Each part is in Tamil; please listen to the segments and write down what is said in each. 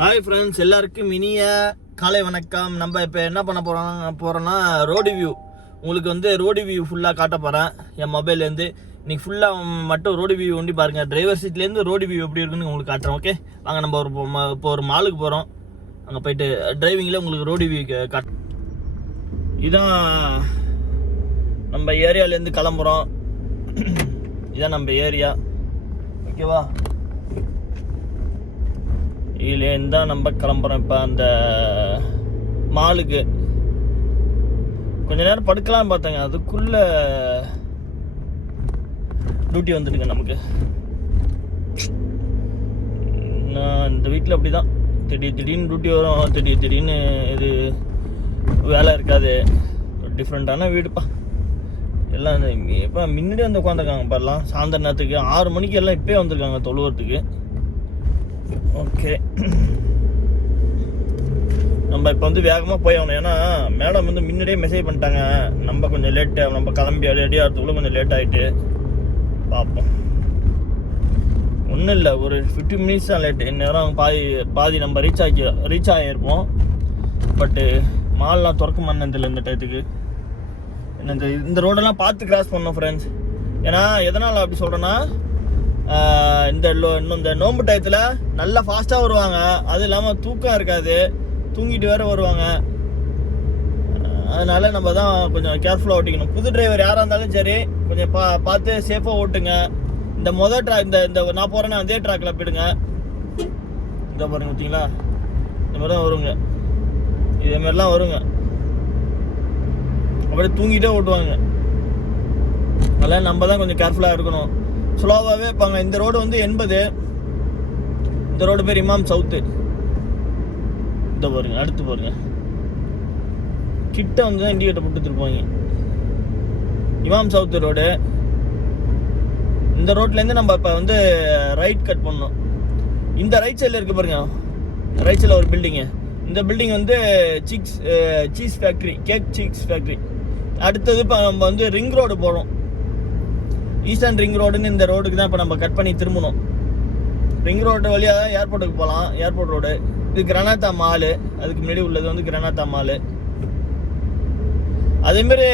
ஹாய் ஃப்ரெண்ட்ஸ், எல்லாருக்கும் இனிய காலை வணக்கம். நம்ம இப்போ என்ன பண்ண போகிறோன்னா ரோடு வியூ. உங்களுக்கு வந்து ரோடு வியூ ஃபுல்லாக காட்ட போகிறேன் என் மொபைல்லேருந்து. இன்றைக்கி ஃபுல்லாக மட்டும் ரோடு வியூ ஒண்டி பாருங்கள். டிரைவர் சீட்லேருந்து ரோடு வியூ எப்படி இருக்குன்னு உங்களுக்கு காட்டுறேன். ஓகே வாங்க, நம்ம இப்போ ஒரு மாலுக்கு போகிறோம். அங்கே போயிட்டு டிரைவிங்கில் உங்களுக்கு ரோடு வியூ காட்டு. இதான் நம்ம ஏரியாலேருந்து கிளம்புறோம். இதான் நம்ம ஏரியா, ஓகேவா? இதுலேருந்து தான் நம்ம கிளம்புறோம் இப்போ அந்த மாலுக்கு. கொஞ்ச நேரம் படுக்கலாம் பார்த்தேங்க, அதுக்குள்ளே டியூட்டி வந்துடுங்க நமக்கு. நான் இந்த வீட்டில் அப்படி தான், திடீர்னு டியூட்டி வரும், திடீர்னு இது வேலை இருக்காது. டிஃப்ரெண்ட்டான வீடுப்பா. எல்லாம் இப்போ முன்னாடி வந்து உட்காந்துருக்காங்க இப்போல்லாம். சாயந்தர நேரத்துக்கு 6 மணிக்கு எல்லாம் இப்போயே வந்திருக்காங்க தொழுவத்துக்கு. ஓகே, நம்ம இப்போ வந்து வேகமாக போய் ஆகணும். ஏன்னா மேடம் வந்து முன்னாடியே மெசேஜ் பண்ணிட்டாங்க, நம்ம கொஞ்சம் லேட்டு, நம்ம கிளம்பி ரெடி ஆகிறதுக்குள்ளே கொஞ்சம் லேட் ஆகிட்டு. பார்ப்போம், ஒன்றும் இல்லை, ஒரு 15 மினிட்ஸ் தான் லேட்டு. இந்நேரம் பாதி நம்ம ரீச் ஆகியிருப்போம். பட்டு மால்லாம் திறக்குமான்னு தெரியல இந்த டயத்துக்கு. இந்த ரோடெல்லாம் பார்த்து கிராஸ் பண்ணோம் ஃப்ரெண்ட்ஸ். ஏன்னா எதனால் அப்படி சொல்கிறேன்னா, இந்த நோம்பு டயத்தில் நல்லா ஃபாஸ்ட்டாக வருவாங்க. அது இல்லாமல் தூக்கம் இருக்காது, தூங்கிட்டு வேறு வருவாங்க. அதனால் நம்ம தான் கொஞ்சம் கேர்ஃபுல்லாக ஓட்டிக்கணும். புது டிரைவர் யாராக இருந்தாலும் சரி, கொஞ்சம் பார்த்து சேஃபாக ஓட்டுங்க. இந்த ட்ராக் இந்த நான் போகிறேன்னா அதே ட்ராக்கில் போயிடுங்க. இதை பாருங்க, பார்த்தீங்களா? இந்த மாதிரி தான் வருங்க, இதேமாரிலாம் வருங்க. அப்படியே தூங்கிட்டே ஓட்டுவாங்க. அதனால் நம்ம தான் கொஞ்சம் கேர்ஃபுல்லாக இருக்கணும். ஸ்லோவாகவே இருப்பாங்க. இந்த ரோடு வந்து 80. இந்த ரோடு பேர் இமாம் சவுத்து. இந்த பாருங்க, அடுத்து பாருங்க, கிட்ட வந்து தான் இண்டிகேட்டர் போட்டு திருப்பாங்க. இமாம் சவுத்து ரோடு. இந்த ரோட்லேருந்து நம்ம இப்போ வந்து ரைட் கட் பண்ணோம். இந்த ரைட் சைடில் இருக்குது பாருங்க, ரைட் சைடில் ஒரு பில்டிங்கு. இந்த பில்டிங் வந்து cheese factory, cake cheese factory. அடுத்தது இப்போ நம்ம வந்து ரிங் ரோடு போகிறோம். ஈஸ்டர்ன் ரிங் ரோடுன்னு இந்த ரோடுக்கு தான் இப்போ நம்ம கட் பண்ணி திரும்பணும். ரிங் ரோடு வழியாக ஏர்போர்ட்டுக்கு போகலாம். ஏர்போர்ட் ரோடு இது கிரனாத்தா மாலு. அதுக்கு முன்னாடி உள்ளது வந்து கிரனாத்தா மாலு. அதேமாரி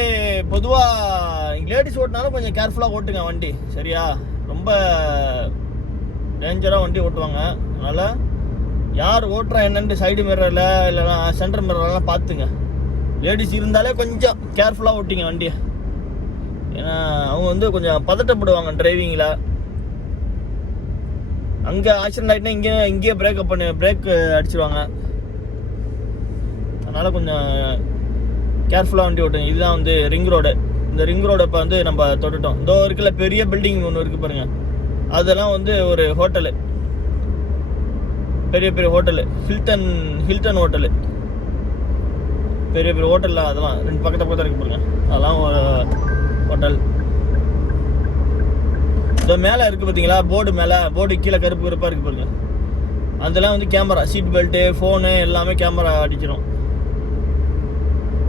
பொதுவாக லேடிஸ் ஓட்டினாலும் கொஞ்சம் கேர்ஃபுல்லாக ஓட்டுங்க வண்டி, சரியா? ரொம்ப டேஞ்சராக வண்டி ஓட்டுவாங்க. அதனால் யார் ஓட்டுறா என்னன்ட்டு சைடு மிரரில் இல்லைனா சென்டர் மிரரெலாம் பார்த்துங்க. லேடிஸ் இருந்தாலே கொஞ்சம் கேர்ஃபுல்லாக ஓட்டிங்க வண்டியை. ஏன்னா அவங்க வந்து கொஞ்சம் பதட்டப்படுவாங்க டிரைவிங்கில். அங்கே ஆக்சிடென்ட் ஆகிட்டுனா இங்கேயே பிரேக் அடிச்சிடுவாங்க. அதனால் கொஞ்சம் கேர்ஃபுல்லாக வண்டி ஓட்டுங்க. இதுதான் வந்து ரிங் ரோடு. இந்த ரிங் ரோடை இப்போ வந்து நம்ம தொட்டுட்டோம். இதோ இருக்குல்ல பெரிய பில்டிங் ஒன்று இருக்குது பாருங்கள், அதெல்லாம் வந்து ஒரு ஹோட்டலு, பெரிய பெரிய ஹோட்டலு, ஹில்டன் ஹோட்டலு. பெரிய பெரிய ஹோட்டலில் அதெல்லாம் 2 பக்கத்தில் இருக்கு பாருங்க, அதெல்லாம் ஒரு ஹோட்டல். இந்த மேலே இருக்குது பார்த்தீங்களா, போர்டு கீழே கருப்பாக இருக்குது பாருங்க. அதெல்லாம் வந்து கேமரா, சீட் பெல்ட்டு, ஃபோனு எல்லாமே கேமரா அடிச்சிடும்.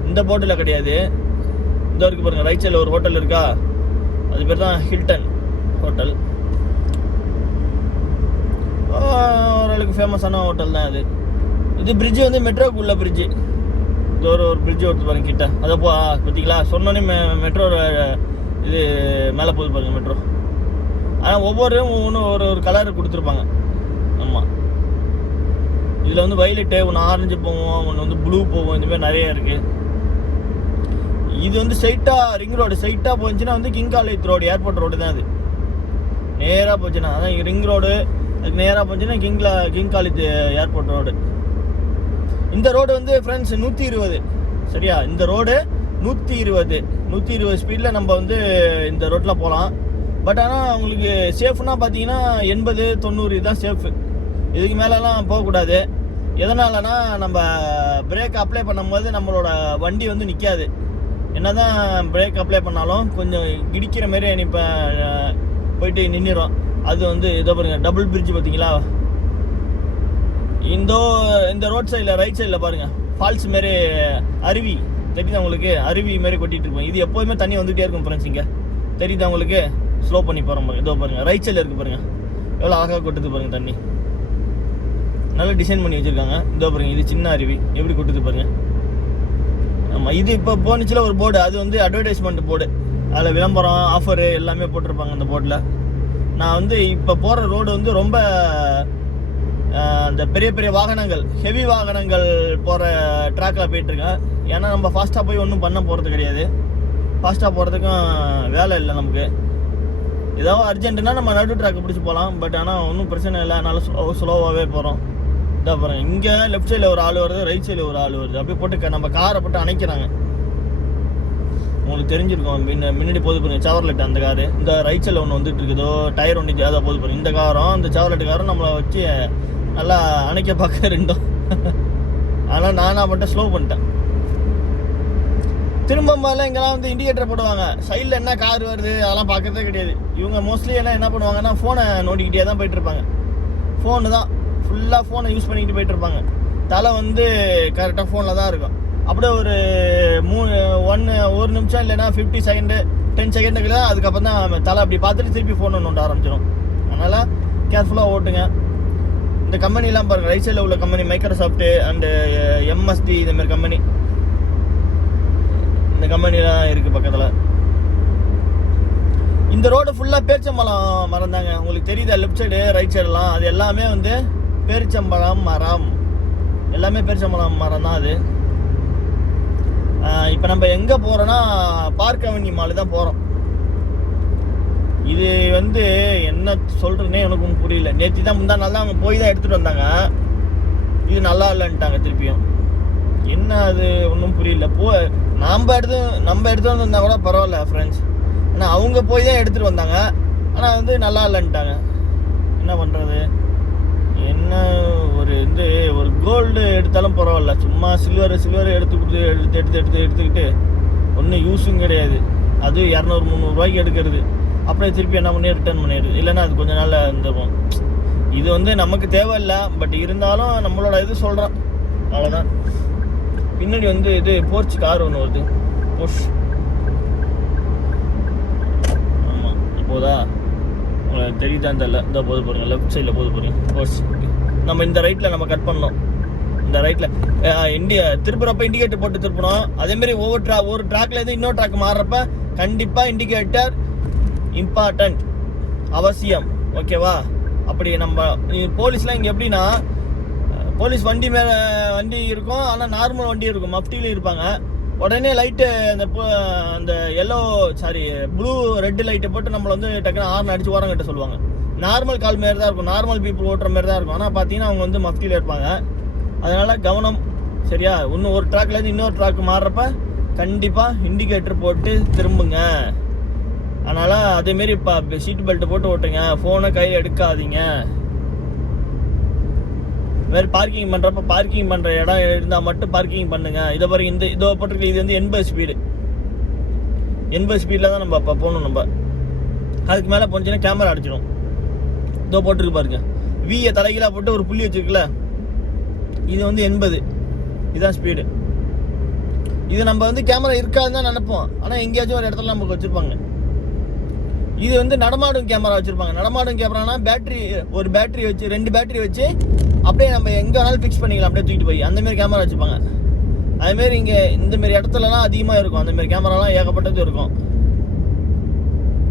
இந்த போர்ட்டில் கிடையாது. இந்த இருக்குது பாருங்க, ரைட் சைடில் ஒரு ஹோட்டல் இருக்கா, அது பேர் தான் ஹில்டன் ஹோட்டல். ஓரளவுக்கு ஃபேமஸான ஹோட்டல் தான் அது. இது பிரிட்ஜு வந்து மெட்ரோக்கு உள்ள பிரிட்ஜு. இது ஒரு பிரிட்ஜு ஒருத்து பாருங்க கிட்ட. அதை பார்த்தீங்களா, சொன்னோன்னே மெட்ரோ இது மேலே போகுது பாருங்க மெட்ரோ. ஆனால் ஒவ்வொன்றும் ஒரு கலர் கொடுத்துருப்பாங்க. ஆமாம், இதில் வந்து வயலட்டு, ஒன்று ஆரஞ்சு போவோம், ஒன்று வந்து ப்ளூ போவோம், இந்தமாதிரி நிறைய இருக்குது. இது வந்து ஸ்ட்ரைட்டாக ரிங் ரோடு ஸ்ட்ரைட்டாக போச்சுன்னா வந்து king college road, airport road தான் அது. நேராக போச்சுன்னா அதான் ரிங் ரோடு. அதுக்கு நேராக போச்சுன்னா கிங் காலேஜ் ஏர்போர்ட் ரோடு. இந்த ரோடு வந்து ஃப்ரெண்ட்ஸ் 120, சரியா? இந்த ரோடு 120 ஸ்பீடில் நம்ம வந்து இந்த ரோட்டில் போகலாம். பட் ஆனால் உங்களுக்கு சேஃப்னா பார்த்தீங்கன்னா 80-90 இதுதான் சேஃபு. இதுக்கு மேலெலாம் போகக்கூடாது. எதனாலனா நம்ம பிரேக் அப்ளை பண்ணும்போது நம்மளோட வண்டி வந்து நிற்காது. என்ன தான் பிரேக் அப்ளை பண்ணாலும் கொஞ்சம் இடிக்கிற மாரி இப்போ போயிட்டு நின்றுடும். அது வந்து இதோ பாருங்கள், டபுள் பிரிட்ஜ் பார்த்தீங்களா? இந்த ரோட் சைடில் ரைட் சைடில் பாருங்கள், ஃபால்ஸ் மாரி அருவி தெரியுதா உங்களுக்கு? அருவி மாரி கொட்டிகிட்டு இருப்போம். இது எப்போதுமே தண்ணி வந்துகிட்டே இருக்கும் ஃப்ரெண்ட்ஸ். இங்கே தெரியுதா உங்களுக்கு? ஸ்லோ பண்ணி போகிறோம் பாருங்க. இதோ பாருங்கள், ரைட் சைடில் இருக்குது பாருங்கள், எவ்வளோ அழகாக கொட்டுது பாருங்கள் தண்ணி. நல்லா டிசைன் பண்ணி வச்சுருக்காங்க. இதோ பாருங்க, இது சின்ன அருவி எப்படி கொட்டுது பாருங்க. ஆமாம், இது இப்போ போனிச்சில் ஒரு போர்டு, அது வந்து அட்வர்டைஸ்மெண்ட் போர்டு. அதில் விளம்பரம் ஆஃபரு எல்லாமே போட்டிருப்பாங்க அந்த போர்டில். நான் வந்து இப்போ போகிற ரோடு வந்து ரொம்ப இந்த பெரிய பெரிய வாகனங்கள், ஹெவி வாகனங்கள் போகிற ட்ராக்கில் போயிட்டுருக்கேன். ஏன்னா நம்ம ஃபாஸ்ட்டாக போய் ஒன்றும் பண்ண போகிறது கிடையாது. ஃபாஸ்ட்டாக போகிறதுக்கும் வேலை இல்லை நமக்கு. ஏதாவது அர்ஜென்ட்டுனா நம்ம நடு ட்ராக் பிடிச்சி போகலாம். பட் ஆனால் ஒன்றும் பிரச்சனை இல்லை, அதனால ஸ்லோவாகவே போகிறோம். இதாக பாருங்க, இங்கே லெஃப்ட் சைடில் ஒரு ஆள் வருது, ரைட் சைடில் ஒரு ஆள் வருது. அப்படியே போட்டு நம்ம காரை போட்டு அணைக்கிறாங்க. உங்களுக்கு தெரிஞ்சிருக்கும், முன்னாடி போது பாருங்க சவர்லெட் அந்த காரு. இந்த ரைட் சைடில் ஒன்று வந்துட்டு இருக்குதோ, டயர் ஒன்று அதை போது பாருங்க. இந்த காரும் அந்த சவர்லெட் காரும் நம்மளை வச்சு நல்லா அணைக்க பார்க்க ரெண்டும். ஆனால் நானாக மட்டும் ஸ்லோ பண்ணிட்டேன். திரும்ப மாதிரிலாம் இங்கெல்லாம் வந்து இண்டிகேட்டர் போடுவாங்க. சைடில் என்ன கார் வருது அதெல்லாம் பார்க்கறதே கிடையாது. இவங்க மோஸ்ட்லி எல்லாம் என்ன பண்ணுவாங்கன்னா ஃபோனை நோண்டிக்கிட்டே தான் போயிட்டுருப்பாங்க. ஃபோனு தான் ஃபுல்லாக ஃபோனை யூஸ் பண்ணிக்கிட்டு போயிட்டுருப்பாங்க. தலை வந்து கரெக்டாக ஃபோனில் தான் இருக்கும். அப்படியே ஒரு 1 நிமிஷம் இல்லைன்னா 50 செகண்டு 10 செகண்டுக்கு தான் அதுக்கப்புறம் தான் தலை அப்படி பார்த்துட்டு திருப்பி ஃபோனை நோண்ட ஆரம்பிச்சிடும். அதனால் கேர்ஃபுல்லாக ஓட்டுங்க. இந்த கம்பெனிலாம் பாருங்கள், ரைட் சைடில் உள்ள கம்பெனி மைக்ரோசாஃப்ட்டு அண்டு எம்எஸ்டி இந்தமாதிரி கம்பெனி, இந்த கம்பெனிலாம் இருக்குது பக்கத்தில். இந்த ரோடு ஃபுல்லாக பேரிச்சம்பழம் மரம் தாங்க. உங்களுக்கு தெரியுதா? லெஃப்ட் சைடு ரைட் சைடெலாம் அது எல்லாமே வந்து பேரிச்சம்பழம் மரம், எல்லாமே பேரிச்சம்பழம் மரம் தான் அது. இப்போ நம்ம எங்கே போகிறோன்னா பார்க் அவென்யூ மால் தான் போகிறோம். இது வந்து என்ன சொல்கிறதுனே எனக்கும் புரியல. நேற்று தான் முந்தா நாள் தான் அவங்க போய் தான் எடுத்துகிட்டு வந்தாங்க. இது நல்லா இல்லைன்ட்டாங்க திருப்பியும். என்ன அது ஒன்றும் புரியல. நம்ம எடுத்து வந்திருந்தா கூட பரவாயில்ல ஃப்ரெண்ட்ஸ். ஆனால் அவங்க போய் தான் எடுத்துகிட்டு வந்தாங்க. ஆனால் வந்து நல்லா இல்லைன்ட்டாங்க. என்ன பண்ணுறது? என்ன ஒரு கோல்டு எடுத்தாலும் பரவாயில்ல, சும்மா சில்வர் எடுத்துக்கிட்டு ஒன்றும் யூஸும் கிடையாது. அது 200-300 ரூபாய்க்கு எடுக்கிறது. அப்படியே திருப்பி என்ன பண்ணி ரிட்டர்ன் பண்ணிடுது. இல்லைன்னா அது கொஞ்ச நாள் இருந்துடும். இது வந்து நமக்கு தேவையில்லை. பட் இருந்தாலும் நம்மளோட இது சொல்கிறோம், அவ்வளோதான். பின்னாடி வந்து இது போர்ச் கார் ஒன்று வருது, போஷ். ஆமாம், இப்போதா உங்களுக்கு தெரியுதான்னு தெரியல. இந்த போது பாருங்கள், லெஃப்ட் சைடில் போது பாருங்க போர்ச். நம்ம இந்த ரைட்டில் நம்ம கட் பண்ணோம். இந்த ரைட்டில் திருப்புறப்ப இண்டிகேட்டர் போட்டு திருப்பணும். அதேமாரி ஒரு ட்ராக்லேருந்து இன்னொரு ட்ராக் மாறுறப்ப கண்டிப்பாக இண்டிகேட்டர் இம்பார்ட்டன்ட், அவசியம். ஓகேவா? அப்படி நம்ம போலீஸ்லாம் இங்கே எப்படின்னா, போலீஸ் வண்டி இருக்கும், ஆனால் நார்மல் வண்டி இருக்கும், மஃப்டியில் இருப்பாங்க. உடனே லைட்டு அந்த ப்ளூ ரெட் லைட்டை போட்டு நம்மளை வந்து டக்குன்னு ஹார்ன் அடிச்சு ஓரம் கட்ட சொல்லுவாங்க. நார்மல் கால் மாரி தான் இருக்கும், நார்மல் பீப்புள் ஓட்டுற மாரி தான் இருக்கும். ஆனால் பார்த்தீங்கன்னா அவங்க வந்து மஃப்டியில் இருப்பாங்க. அதனால் கவனம், சரியா? இன்னும் ஒரு ட்ராக்லேருந்து இன்னொரு ட்ராக் மாறுறப்ப கண்டிப்பாக இண்டிகேட்டர் போட்டு திரும்புங்க. அதனால் அதேமாரி இப்போ சீட் பெல்ட் போட்டு ஓட்டுங்க, ஃபோனை கையில் எடுக்காதீங்க. வேறு பார்க்கிங் பண்ணுறப்ப பார்க்கிங் பண்ணுற இடம் இருந்தால் மட்டும் பார்க்கிங் பண்ணுங்க. இதை பாருங்க, இதோ போட்டிருக்கு, இது வந்து 80 ஸ்பீடு. 80 ஸ்பீடில் தான் நம்ம அப்போ போகணும். நம்ம அதுக்கு மேலே போனுச்சுன்னா கேமரா அடிச்சிடும். இதோ போட்டிருக்கு பாருங்க, வியை தலைகீழாக போட்டு ஒரு புள்ளி வச்சுருக்குல்ல, இது வந்து 80, இதுதான் ஸ்பீடு. இது நம்ம வந்து கேமரா இருக்காதுன்னு தான் நினைப்போம். ஆனால் எங்கேயாச்சும் ஒரு இடத்துல நமக்கு வச்சுருப்பாங்க. இது வந்து நடமாடும் கேமரா வச்சுருப்பாங்க. நடமாடும் கேமரானா ஒரு பேட்டரி வச்சு 2 பேட்டரி வச்சு அப்படியே நம்ம எங்கே வேணாலும் ஃபிக்ஸ் பண்ணிக்கலாம், அப்படியே தூக்கிட்டு போய் அந்தமாரி கேமரா வச்சுப்பாங்க. அதுமாரி இங்கே இந்தமாரி இடத்துலலாம் அதிகமாக இருக்கும். அந்தமாரி கேமராலாம் ஏகப்பட்டது இருக்கும்.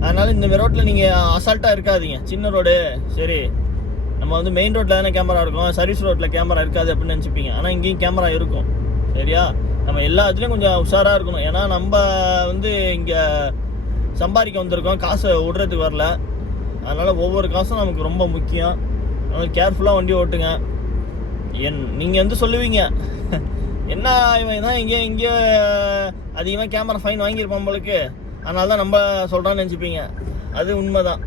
அதனால் இந்தமாரி ரோட்டில் நீங்கள் அசால்ட்டாக இருக்காதீங்க. சின்ன ரோடு சரி, நம்ம வந்து மெயின் ரோட்டில் தானே கேமரா இருக்கும், சர்வீஸ் ரோட்டில் கேமரா இருக்காது அப்படின்னு நினச்சிப்பீங்க. ஆனால் இங்கேயும் கேமரா இருக்கும், சரியா? நம்ம எல்லா இதுலேயும் கொஞ்சம் உஷாராக இருக்கணும். ஏன்னா நம்ம வந்து இங்கே சம்பாதிக்க வந்திருக்கோம், காசை விடுறதுக்கு வரல. அதனால் ஒவ்வொரு காசும் நமக்கு ரொம்ப முக்கியம். அதனால் கேர்ஃபுல்லாக வண்டி ஓட்டுங்க. நீங்கள் வந்து சொல்லுவீங்க, என்ன இவன் தான் இங்கே அதிகமாக கேமரா ஃபைன் வாங்கியிருப்பான் நம்மளுக்கு, அதனால தான் நம்ம சொல்கிறான்னு நினச்சிப்பீங்க. அது உண்மை தான்.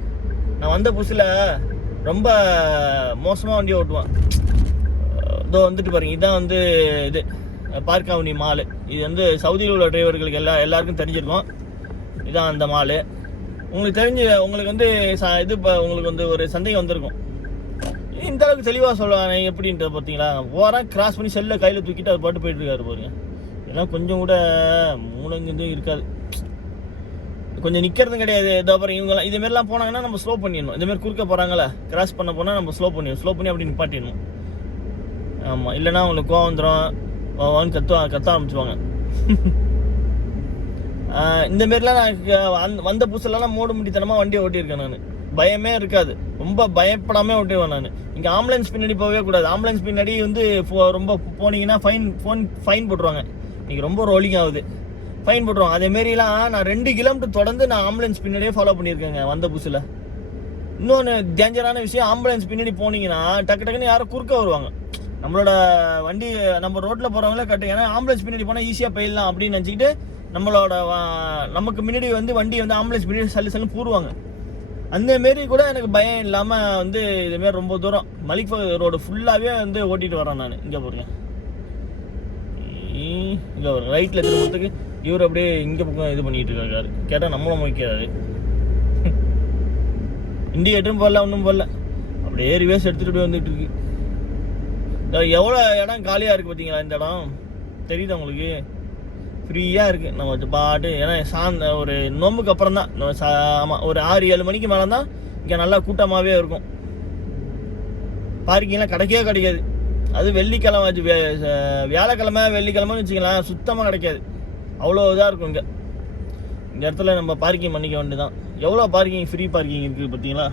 நான் வந்த புதுசில் ரொம்ப மோசமாக வண்டி ஓட்டுவான். இதோ வந்துட்டு பாருங்க, இதுதான் வந்து இது பார்க் அவென்யூ மாலு. இது வந்து சவுதியில் உள்ள டிரைவர்களுக்கு எல்லாருக்கும் தெரிஞ்சிருக்கும். இதுதான் அந்த மாலு. உங்களுக்கு வந்து இது உங்களுக்கு வந்து ஒரு சந்தேகம் வந்திருக்கும், இந்த அளவுக்கு தெளிவாக சொல்லுவாங்க எப்படின்றது. பார்த்தீங்களா? ஓரம் கிராஸ் பண்ணி செல்லை கையில் தூக்கிட்டு அவர் பாட்டு போயிட்டு இருக்காரு பாருங்க. இதெல்லாம் கொஞ்சம் கூட மூலங்கு இருக்காது, கொஞ்சம் நிற்கிறதும் கிடையாது. இதோ அப்புறம் இவங்கெல்லாம் இதுமாரிலாம் போனாங்கன்னா நம்ம ஸ்லோ பண்ணிடணும். இதுமாரி குறுக்க போகிறாங்களே, கிராஸ் பண்ண போனால் நம்ம ஸ்லோ பண்ணி அப்படி நிப்பாட்டிடணும். ஆமாம், இல்லைன்னா அவங்களுக்கு கோவம் வந்துடும், கத்த ஆரம்பிச்சுவாங்க. இந்த மாரிலாம் நான் வந்த புதுசுலலாம் மூட முடித்தனமாக வண்டியை ஓட்டியிருக்கேன். நான் பயமே இருக்காது, ரொம்ப பயப்படாமல் ஓட்டுவேன். நான் இங்கே ஆம்புலன்ஸ் பின்னாடி போகவே கூடாது. ஆம்புலன்ஸ் பின்னாடி வந்து ரொம்ப போனீங்கன்னா ஃபைன் போட்டுருவாங்க. இன்றைக்கி ரொம்ப ரோலிங் ஆகுது, ஃபைன் போட்டுருவாங்க. அதேமாரிலாம் நான் 2 கிலோமீட்டர் தொடர்ந்து நான் ஆம்புலன்ஸ் பின்னாடியே ஃபாலோ பண்ணியிருக்கேங்க வந்த புதுசில். இன்னொன்று டேஞ்சரான விஷயம், ஆம்புலன்ஸ் பின்னாடி போனீங்கன்னா டக்குன்னு யாரும் குறுக்க வருவாங்க. நம்மளோட வண்டி நம்ம ரோட்டில் போகிறவங்களே கட்டு, ஏன்னா ஆம்புலன்ஸ் பின்னாடி போனால் ஈஸியாக போயிடலாம் அப்படின்னு நினச்சிக்கிட்டு நமக்கு முன்னாடி வந்து வண்டி வந்து ஆம்புலன்ஸ் பின்னாடி சல்லு பூருவாங்க. அந்தமாரி கூட எனக்கு பயம் இல்லாமல் வந்து இதுமாரி ரொம்ப தூரம் மலிக் ரோடு ஃபுல்லாகவே வந்து ஓட்டிகிட்டு வரேன் நான். இங்கே போகிறேன், இங்கே வரும் ரைட்டில் திரும்பத்துக்கு இவர் அப்படியே இங்கே பக்கம் இது பண்ணிகிட்டு இருக்காரு. கேட்டால் நம்மளும் முடிக்கிறாரு. இண்டிகேட்டரும் போடல, ஒன்றும் போடல, அப்படியே ரிவர்ஸ் எடுத்துகிட்டு போய் வந்துட்டு இருக்கு. எவ்வளோ இடம் காலியாக இருக்குது பார்த்தீங்களா? இந்த இடம் தெரியுது உங்களுக்கு? ஃப்ரீயாக இருக்குது. நம்ம பாட்டு ஏன்னா ஒரு நோம்புக்கு அப்புறம் தான், ஆமாம், ஒரு 6-7 மணிக்கு மேலே தான் இங்கே நல்லா கூட்டமாகவே இருக்கும். பார்க்கிங்லாம் கிடைக்காது. அது வெள்ளிக்கிழமை, வியாழக்கிழமை, வெள்ளிக்கிழமைன்னு வச்சுக்கலாம், சுத்தமாக கிடைக்காது. அவ்வளோ இதாக இருக்கும் இங்கே. இந்த இடத்துல நம்ம பார்க்கிங் பண்ணிக்க வேண்டியதான். எவ்வளோ பார்க்கிங், ஃப்ரீ பார்க்கிங் இருக்குது பார்த்தீங்களா?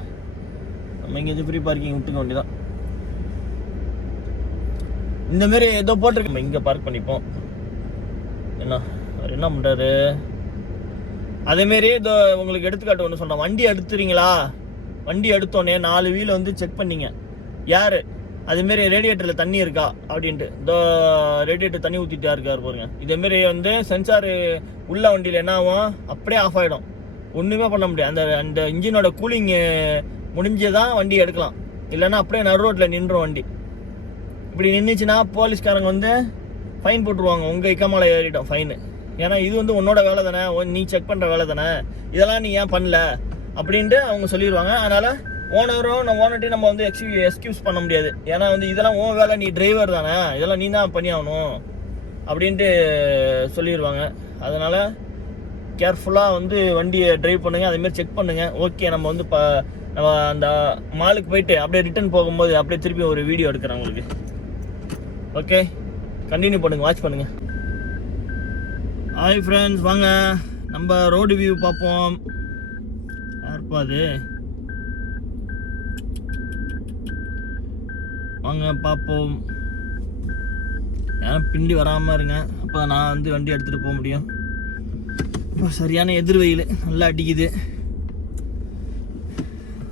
நம்ம இங்கே ஃப்ரீ பார்க்கிங் விட்டுக்க வேண்டியதான். இந்தமாரி ஏதோ போட்டிருக்கு, நம்ம இங்கே பார்க் பண்ணிப்போம். அவர் என்ன பண்ணுறாரு? அதேமாரி இதோ உங்களுக்கு எடுத்துக்காட்டு ஒன்று சொல்கிறேன். வண்டி எடுத்துறீங்களா? வண்டி எடுத்தோடனே 4 வீல் வந்து செக் பண்ணிங்க யார். அதேமாரி ரேடியேட்டரில் தண்ணி இருக்கா அப்படின்ட்டு, இந்த ரேடியேட்டர் தண்ணி ஊற்றிட்டு இருக்காரு பாருங்க. இதேமாரி வந்து சென்சார் உள்ள வண்டியில் என்ன ஆகும், அப்படியே ஆஃப் ஆகிடும், ஒன்றுமே பண்ண முடியாது. அந்த இன்ஜினோட கூலிங் முடிஞ்சதான் வண்டி எடுக்கலாம், இல்லைன்னா அப்படியே நடு ரோட்டில் நின்றும் வண்டி. இப்படி நின்றுச்சுன்னா போலீஸ்காரங்க வந்து ஃபைன் போட்டுருவாங்க. உங்கள் இக்கமால ஏறிட்டோம் ஃபைனு. ஏன்னா இது வந்து உன்னோட வேலை தானே, நீ செக் பண்ணுற வேலை தானே, இதெல்லாம் நீ ஏன் பண்ணல அப்படின்ட்டு அவங்க சொல்லிடுவாங்க. அதனால் ஓனர்ட்டையும் நம்ம வந்து எக்ஸ்கியூஸ் பண்ண முடியாது. ஏன்னா வந்து இதெல்லாம் உன் வேலை, நீ டிரைவர் தானே, இதெல்லாம் நீ தான் பண்ணி ஆகணும் அப்படின்ட்டு சொல்லிடுவாங்க. அதனால் கேர்ஃபுல்லாக வந்து வண்டியை ட்ரைவ் பண்ணுங்கள், அதேமாதிரி செக் பண்ணுங்கள். ஓகே, நம்ம வந்து நம்ம அந்த மாலுக்கு போயிட்டு அப்படியே ரிட்டர்ன் போகும்போது அப்படியே திருப்பி ஒரு வீடியோ எடுக்கிறேன் உங்களுக்கு. ஓகே, கண்டினியூ பண்ணுங்கள், வாட்ச் பண்ணுங்கள். ஹாய் ஃப்ரெண்ட்ஸ், வாங்க நம்ம ரோடு வியூ பார்ப்போம். யாருப்பா அது? வாங்க பார்ப்போம். ஏன்னா பிண்டி வராமல் இருங்க, அப்போ நான் வந்து வண்டி எடுத்துகிட்டு போக முடியும். இப்போ சரியான எதிர் வெயில் நல்லா அடிக்குது.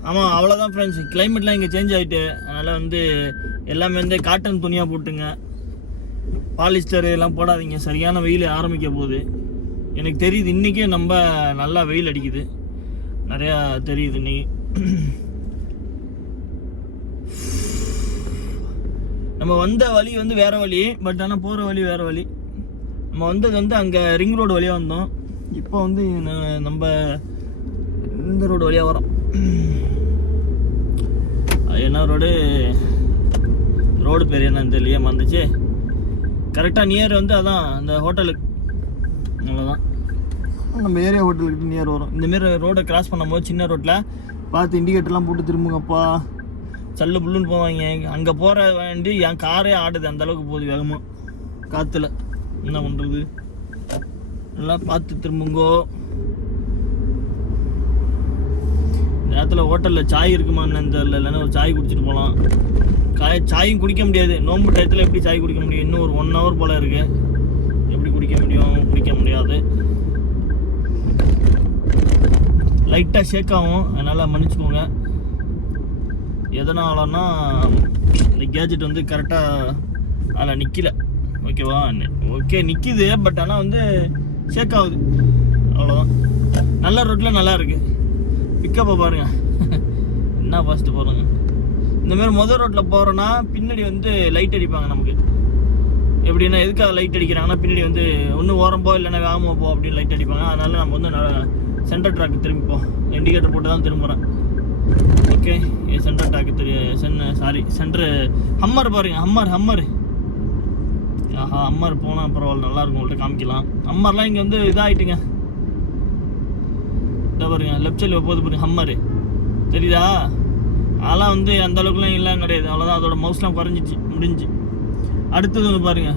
ஆமாம், அவ்வளோதான் ஃப்ரெண்ட்ஸ். கிளைமேட்லாம் இங்கே சேஞ்ச் ஆகிட்டு, அதனால் வந்து எல்லாமே வந்து காட்டன் துணியாக போட்டுங்க, பாலிஸ்டர் எல்லாம் போடாதீங்க. சரியான வெயில் ஆரம்பிக்க போகுது. எனக்கு தெரியுது இன்றைக்கே நம்ம நல்லா வெயில் அடிக்குது, நிறையா தெரியுது இன்னைக்கு. நம்ம வந்த வழி வந்து வேறு வழி, பட் ஆனால் போகிற வழி வேறு வழி. நம்ம வந்தது வந்து அங்கே ரிங் ரோடு வழியாக வந்தோம். இப்போ வந்து நம்ம இந்த ரோடு வழியாக வரோம். என்ன ரோடு பேர் என்னன்னு தெரியலையே, மறந்துச்சு. கரெக்டாக நியர் வந்து அதான் அந்த ஹோட்டலுக்கு, அவ்வளோதான் நம்ம ஏரியா ஹோட்டலுக்கு நியர் வரும். இந்தமாரி ரோடை கிராஸ் பண்ணும்போது சின்ன ரோட்டில் பார்த்து இண்டிகேட்டர்லாம் போட்டு திரும்புங்கப்பா, சல்லு புல்லுன்னு போவாங்க. அங்கே போகிற வண்டி என் காரே ஆடுது, அந்தளவுக்கு போகுது வேகமாக காற்றுல. என்ன பண்ணுறது, நல்லா பார்த்து திரும்புங்கோ. நேரத்தில் ஹோட்டலில் சாய் இருக்குமான்னு தெரியல, இல்லைன்னா ஒரு சாய் குடிச்சிட்டு போகலாம். சாயும் குடிக்க முடியாது, நோன்பு டயத்தில் எப்படி சாய் குடிக்க முடியும்? இன்னும் ஒரு 1 hour போல் இருக்குது, எப்படி குடிக்க முடியும்? குடிக்க முடியாது. லைட்டாக ஷேக் ஆகும், அதனால் மன்னிச்சுக்கோங்க. எதனாலன்னா இந்த கேஜெட் வந்து கரெக்டாக அதில் நிற்கல, ஓகேவா? ஓகே நிற்கிது, பட் ஆனால் வந்து ஷேக் ஆகுது, அவ்வளோதான். நல்ல ரோட்டில் நல்லா இருக்குது. பிக்கப்பை பாருங்கள் என்ன ஃபாஸ்ட்டு போகிறாங்க. இந்தமாரி முதல் ரோட்டில் போகிறோன்னா பின்னாடி வந்து லைட் அடிப்பாங்க நமக்கு. எப்படின்னா எதுக்காக லைட் அடிக்கிறாங்கன்னா, பின்னாடி வந்து ஒன்று ஓரம் போ இல்லைன்னா வேகமாக போ அப்படின்னு லைட் அடிப்பாங்க. அதனால நம்ம வந்து சென்டர் ட்ராக்கு திரும்பிப்போம். இண்டிகேட்டர் போட்டு தான் திரும்புகிறேன். Okay, center track center Hummer பாருங்க, ஹம்மர். ஆஹா, ஹம்மர் போனால் பரவாயில்ல, நல்லாயிருக்கும், உங்கள்கிட்ட காமிக்கலாம். ஹம்மர்லாம் இங்கே வந்து இதாகிட்டுங்க. இதை பாருங்க, லெஃப்ட் சைடில் போகுது பாருங்க ஹம்மரு, தெரியுதா? அதெல்லாம் வந்து அந்த அளவுக்குலாம் எல்லாம் கிடையாது, அவ்வளோதான். அதோட மவுஸ்லாம் குறைஞ்சிச்சு, முடிஞ்சு. அடுத்தது ஒன்று பாருங்க,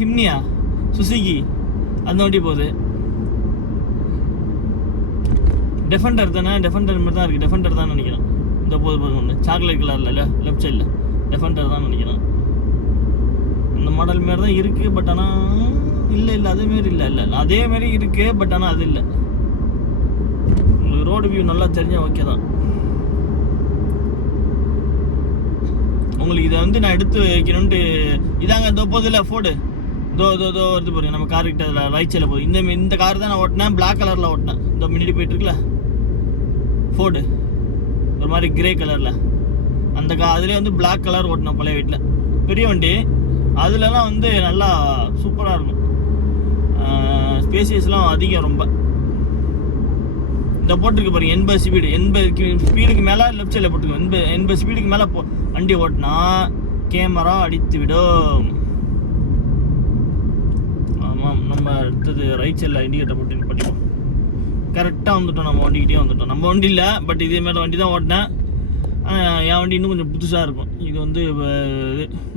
ஹிம்னியா சுசுகி அந்த வண்டி போகுது. டெஃபெண்டர் தானே, டெஃபெண்டர் மாதிரி தான் இருக்குது, டெஃபெண்டர் தான் நினைக்கிறேன். இந்த போது பாருங்க ஒன்று சாக்லேட் கலரில் இல்லை, லெஃப்ட் சைடில் டெஃபெண்டர் தான் நினைக்கிறேன். இந்த மாடல் மாரி தான் இருக்குது, பட் ஆனால் இல்லை அதேமாரி இல்லை அதேமாரி இருக்குது, பட் ஆனால் அது இல்லை. உங்களுக்கு ரோடு வியூ நல்லா தெரிஞ்சால் ஓகே தான். உங்களுக்கு இதை வந்து நான் எடுத்து வைக்கணுன்ட்டு இதாங்க இதோ போதில்ல ஃபோர்டு, தோ வருது பாருங்க. நம்ம கார் கிட்ட அதில் ரைட் சைடில் போகுது. இந்த கார் தான் நான் ஓட்டினேன், பிளாக் கலரில் ஓட்டினேன். இந்த முன்னாடி போயிட்டு இருக்குல்ல ஃபோர்டு, ஒரு மாதிரி கிரே கலரில் அந்த அதுலேயே வந்து பிளாக் கலர் ஓட்டினேன் பழைய வீட்டில். பெரிய வண்டி அதுலலாம் வந்து நல்லா சூப்பராக இருக்கும், ஸ்பேசியஸ்லாம் அதிகம் ரொம்ப. இந்த போட்டிருக்கு பாருங்க 80 ஸ்பீடு, 80 ஸ்பீடுக்கு மேலே லெஃப்ட் சைடில் போட்டுருக்கு. 80 ஸ்பீடுக்கு மேலே வண்டி ஓட்டினா கேமரா அடித்து விடும். ஆமாம், நம்ம அடுத்தது ரைட் சைடில் இண்டிகேட்டர் போட்டு பண்ணிப்போம். கரெக்டாக வந்துட்டோம், நம்ம வண்டிக்கிட்டே வந்துட்டோம். நம்ம வண்டி இல்லை, பட் இதேமாதிரி வண்டி தான் ஓட்டினேன். என் வண்டி இன்னும் கொஞ்சம் புதுசாக இருக்கும். இது வந்து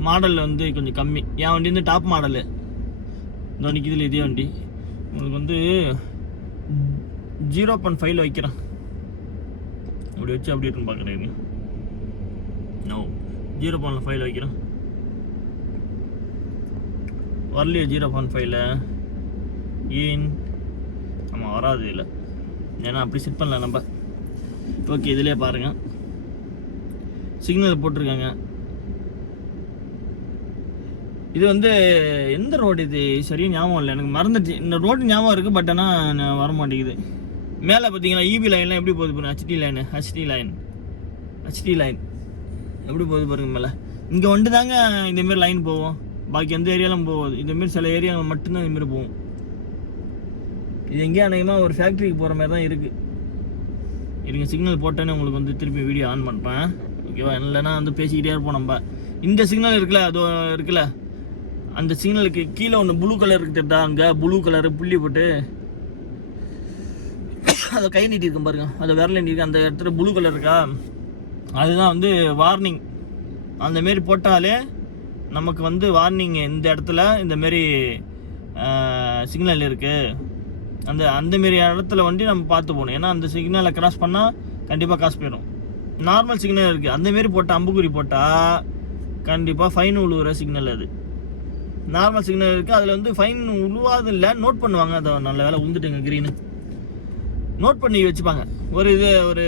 மாடல் வந்து கொஞ்சம் கம்மி. என் வண்டி வந்து டாப் மாடலு. இந்த வண்டிக்கு இதில் இதே வண்டி உங்களுக்கு வந்து 0.5 வைக்கிறேன். அப்படி வச்சு அப்படி இருக்குன்னு பார்க்குறேன். நோ 0.5 வைக்கிறேன். வரலையே 0.5 ஏன்? ஆமாம் வராது இல்லை, ஏன்னா அப்படி செட் பண்ணல நம்ம. ஓகே, இதிலே பாருங்கள் சிக்னல் போட்டிருக்காங்க. இது வந்து எந்த ரோடு இது சரியாக ஞாபகம் இல்லை, எனக்கு மறந்துச்சு. இந்த ரோடு ஞாபகம் இருக்குது, பட் ஆனால் வர மாட்டேங்குது. மேலே பார்த்தீங்கன்னா இபி லைன்லாம் எப்படி போகுது பாருங்க, ஹெச்டி லைன் எப்படி போகுது பாருங்க மேலே. இங்கே வந்துட்டு தாங்க இந்தமாரி லைன் போவோம், பாக்கி எந்த ஏரியாலும் போகுது. இதேமாரி சில ஏரியாவில் மட்டும்தான் இதுமாரி போகும். இது எங்கேயும் அநேகமாக ஒரு ஃபேக்ட்ரிக்கு போகிற மாதிரி தான் இருக்குது. இருங்க, சிக்னல் போட்டேன்னு உங்களுக்கு வந்து திருப்பி வீடியோ ஆன் பண்ணுறேன், ஓகேவா? இல்லைன்னா வந்து பேசிக்கிட்டே இருப்போம் நம்ம. இந்த சிக்னல் இருக்குல்ல, அது இருக்குல்ல, அந்த சிக்னலுக்கு கீழே ஒன்று ப்ளூ கலர் இருக்குதா, அங்கே ப்ளூ கலரு புள்ளி போட்டு அதை கை நீட்டிருக்கேன் பாருங்க, அதை விரல நீட்டிருக்கேன், அந்த இடத்துல ப்ளூ கலர் இருக்கா, அதுதான் வந்து வார்னிங். அந்தமாரி போட்டாலே நமக்கு வந்து வார்னிங், இந்த இடத்துல இந்தமாரி சிக்னல் இருக்குது, அந்தமாரி இடத்துல வந்து நம்ம பார்த்து போகணும். ஏன்னா அந்த சிக்னலை கிராஸ் பண்ணால் கண்டிப்பாக காசு போயிடும். நார்மல் சிக்னல் இருக்குது, அந்தமாரி போட்டால் அம்புக்குறி போட்டால் கண்டிப்பாக ஃபைன் விழுவுற சிக்னல். அது நார்மல் சிக்னல் இருக்குது, அதில் வந்து ஃபைன் விழுவாது இல்லை, நோட் பண்ணுவாங்க. அதை நல்ல வேலை உந்துட்டுங்க, க்ரீனு நோட் பண்ணி வச்சுப்பாங்க. ஒரு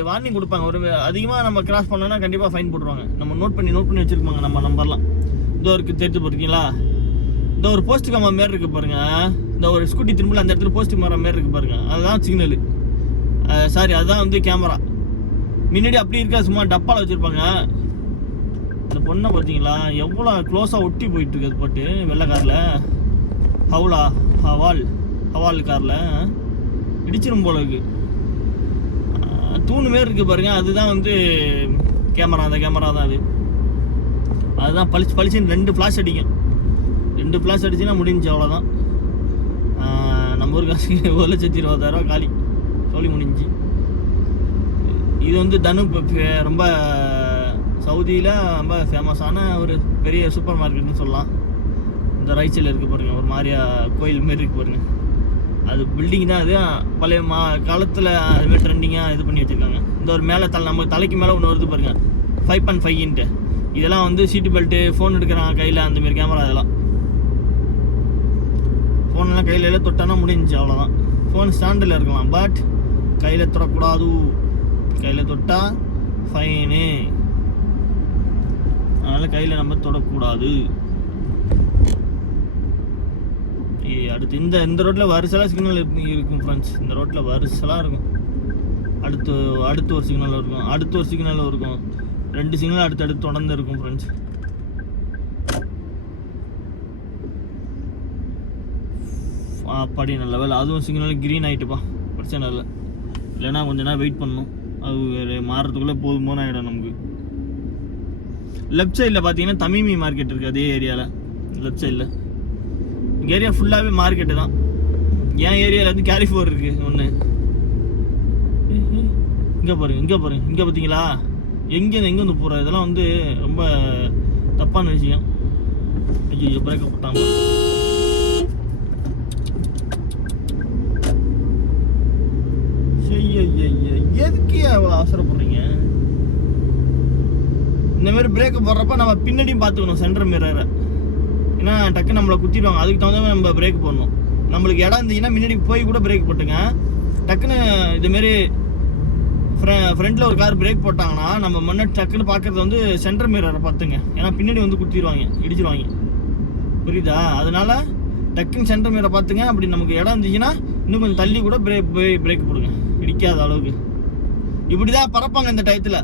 வார்னிங் கொடுப்பாங்க. ஒரு அதிகமாக நம்ம கிராஸ் பண்ணோன்னா கண்டிப்பாக ஃபைன் போட்டுருவாங்க. நம்ம நோட் பண்ணி வச்சுருப்பாங்க நம்ம நம்பர்லாம். இதோ இருக்குது, தெரிஞ்சு போகிறீங்களா? இந்த ஒரு போஸ்ட் கம்பம் மாரி இருக்குது பாருங்கள், இந்த ஒரு ஸ்கூட்டி திரும்பல அந்த இடத்துல போஸ்ட் மரம் மாரி இருக்குது பாருங்கள், அதுதான் சிக்னலு. சாரி, அதுதான் வந்து கேமரா. முன்னாடி அப்படி இருக்கா, சும்மா டப்பாவில் வச்சுருப்பாங்க. இந்த பொண்ணை பார்த்தீங்களா எவ்வளோ க்ளோஸாக ஒட்டி போயிட்டுருக்கு. அது போட்டு வெள்ளை காரில் ஹவால் காரில் இடிச்சிடும் போல இருக்குது. தூணு மாரி இருக்குது பாருங்கள், அதுதான் வந்து கேமரா. அந்த கேமரா தான் அதுதான் பளிச்சுன்னு 2 ஃப்ளாஷ் அடிக்கும். 2 ஃப்ளாஷ் அடிச்சுன்னா முடிஞ்சு, அவ்வளோதான். நம்ம ஊர் காசு 1,20,000 காலி, சொல்லி முடிஞ்சு. இது வந்து தனு ரொம்ப சவுதியில் ரொம்ப ஃபேமஸான ஒரு பெரிய சூப்பர் மார்க்கெட்னு சொல்லலாம். இந்த ரைட் சைடில் இருக்குது பாருங்கள், ஒரு மாதிரியா கோயில் மாரி இருக்குது பாருங்கள். அது பில்டிங் தான். அது பழைய காலத்தில் அதுமாதிரி ட்ரெண்டிங்காக இது பண்ணி வச்சுருக்காங்க. இந்த ஒரு மேலே நம்ம தலைக்கு மேலே ஒன்று வருது பாருங்கள், 5.5 இதெல்லாம் வந்து சீட்டு பெல்ட்டு, ஃபோன் எடுக்கிறாங்க கையில், அந்தமாரி கேமரா. இதெல்லாம் ஃபோன்லாம் கையில் எல்லாம் தொட்டானா முடிஞ்சு, அவ்வளோதான். ஃபோன் ஸ்டாண்டில் இருக்கலாம், பட் கையில் தொடக்கூடாது. கையில் தொட்டால் ஃபைனு, அதனால் கையில் நம்ம தொடக்கூடாது. அடுத்து இந்த ரோட்டில் வரிசலாக சிக்னல் இருக்கும் ஃப்ரெண்ட்ஸ். இந்த ரோட்டில் வரிசலாக இருக்கும். அடுத்து ஒரு சிக்னல் இருக்கும், அடுத்து ஒரு சிக்னல் இருக்கும், 2 சிக்னல் அடுத்தடுத்து தொடர்ந்து இருக்கும் ஃப்ரெண்ட்ஸ். அப்படி நல்ல வேலை, அதுவும் சிக்னல் க்ரீன் ஆகிட்டுப்பா, பிரச்சனை இல்லை. இல்லைன்னா கொஞ்ச நேரம் வெயிட் பண்ணணும், அது மாறுறதுக்குள்ளே போதும் ஆகிடும் நமக்கு. லெஃப்ட் சைடில் பார்த்தீங்கன்னா தமிமி மார்க்கெட் இருக்குது, அதே ஏரியாவில். லெஃப்ட் சைடில் ஏரியா ஃபுல்லாகவே மார்க்கெட்டு தான். என் ஏரியாவில் வந்து கேரிஃபோர் இருக்குது ஒன்று. இங்கே பாருங்க, இங்கே பார்த்தீங்களா, எங்கே வந்து போகிறோம். இதெல்லாம் வந்து ரொம்ப தப்பான விஷயம். ஐயோ பிரேக்கை போட்டான். எதுக்கு அவ்வளோ அவசரப்படுறீங்க? இந்த மாதிரி பிரேக்கை போடுறப்ப நம்ம பின்னாடியும் பார்த்துக்கணும் சென்டர் மிரரை. ஏன்னா டக்கு நம்மளை குத்திடுவாங்க. அதுக்கு தகுந்த மாதிரி நம்ம பிரேக் போடணும். நம்மளுக்கு இடம் இருந்துச்சுன்னா முன்னாடி போய் கூட பிரேக் போட்டுங்க. டக்குன்னு இதுமாரி ஃப்ரண்ட்டில் ஒரு கார் பிரேக் போட்டாங்கன்னா நம்ம முன்னாடி டக்குன்னு பார்க்குறது வந்து சென்டர் மிரரை பார்த்துங்க. ஏன்னா பின்னாடி வந்து குத்திடுவாங்க, இடிச்சிடுவாங்க. புரியுதா? அதனால டக்குன்னு சென்டர் மிரரை பார்த்துங்க. அப்படி நமக்கு இடம் இருந்துச்சுன்னா இன்னும் கொஞ்சம் தள்ளி கூட பிரேக் போடுங்க, இடிக்காத அளவுக்கு. இப்படி தான் பறப்பாங்க இந்த டயத்தில்.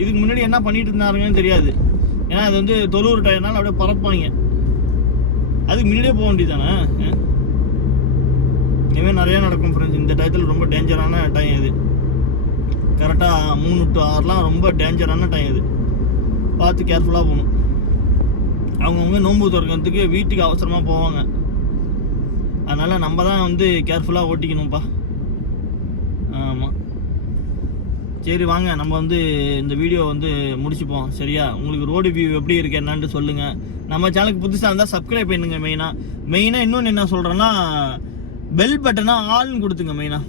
இதுக்கு முன்னாடி என்ன பண்ணிட்டு இருந்தாருங்கன்னு தெரியாது. ஏன்னா அது வந்து தொழுவுற டயம்னால அப்படியே பறப்பாங்க. அதுக்கு முன்னாடியே போக வேண்டியது தானே. இனிமேல் நிறையா நடக்கும் ஃப்ரெண்ட்ஸ். இந்த டயத்தில் ரொம்ப டேஞ்சரான டைம் இது. கரெக்டாக 3 to 6 ரொம்ப டேஞ்சரான டைம் இது. பார்த்து கேர்ஃபுல்லாக போகணும். அவங்கவுங்க நோன்பு திறக்கிறதுக்கு வீட்டுக்கு அவசரமாக போவாங்க. அதனால் நம்ம தான் வந்து கேர்ஃபுல்லாக ஓட்டிக்கணும்ப்பா. ஆமாம். சரி வாங்க நம்ம வந்து இந்த வீடியோ வந்து முடிச்சுப்போம். சரியா? உங்களுக்கு ரோடு வியூ எப்படி இருக்குது என்னான்னு சொல்லுங்கள். நம்ம சேனலுக்கு புதுசாக இருந்தால் சப்ஸ்கிரைப் பண்ணுங்க. மெயினாக இன்னொன்று என்ன சொல்கிறேன்னா, பெல் பட்டனை ஆல்னு கொடுத்துங்க. மெயினாக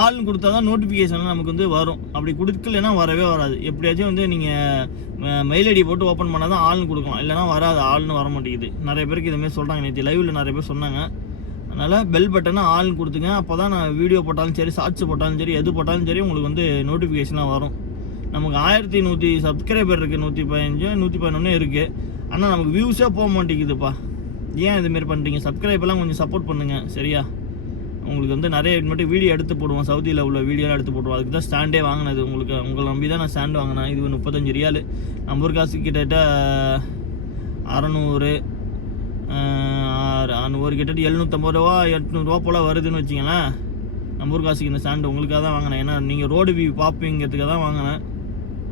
ஆல்னு கொடுத்தா தான் நோட்டிஃபிகேஷன் நமக்கு வந்து வரும். அப்படி கொடுக்கலன்னா வரவே வராது. எப்படியாச்சும் வந்து நீங்கள் மெயில் ஐடி போட்டு ஓப்பன் பண்ணால் தான் ஆல்னு கொடுக்கலாம். இல்லைனா வராது, ஆல்னு வர மாட்டேங்குது. நிறைய பேருக்கு இதுமாரி சொல்கிறாங்க. நேற்று லைவில் நிறைய பேர் சொன்னாங்க. அதனால் பெல் பட்டனை ஆல்னு கொடுத்துங்க. அப்போ தான் நான் வீடியோ போட்டாலும் சரி, ஷார்ட்ஸ் போட்டாலும் சரி, எது போட்டாலும் சரி உங்களுக்கு வந்து நோட்டிஃபிகேஷனாக வரும். நமக்கு 1100 சப்ஸ்கிரைபர் இருக்குது. 115 111 இருக்குது. ஆனால் நமக்கு வியூஸே போக மாட்டேங்குதுப்பா. ஏன் இதுமாரி பண்ணுறீங்க? சப்ஸ்கிரைபெல்லாம் கொஞ்சம் சப்போர்ட் பண்ணுங்கள். சரியா? உங்களுக்கு வந்து நிறைய மட்டும் வீடியோ எடுத்து போடுவோம். சவுதியில் உள்ள வீடியோலாம் எடுத்து போடுவோம். அதுக்கு தான் ஸ்டாண்டே வாங்கினது. உங்களை நம்பி தான் நான் ஸ்டாண்டு வாங்கினேன். இது 35 ரியால். நம்ம காசு கிட்டத்தட்ட 600 கிட்டத்தட்ட 750 ரூபா 800 ரூபா போல் வருதுன்னு வச்சிங்களேன். நம்ம காசுக்கு இந்த ஸ்டாண்டு உங்களுக்காக தான் வாங்கினேன். ஏன்னா நீங்கள் ரோடு வியூ பார்ப்பீங்கிறதுக்காக தான் வாங்கினேன்.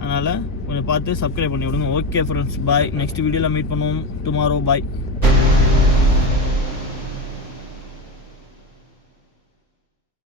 அதனால் கொஞ்சம் பார்த்து சப்ஸ்கிரைப் பண்ணி விடுங்க. ஓகே ஃப்ரெண்ட்ஸ், பாய். நெக்ஸ்ட் வீடியோவில் மீட் பண்ணுவோம். டுமாரோ பாய்.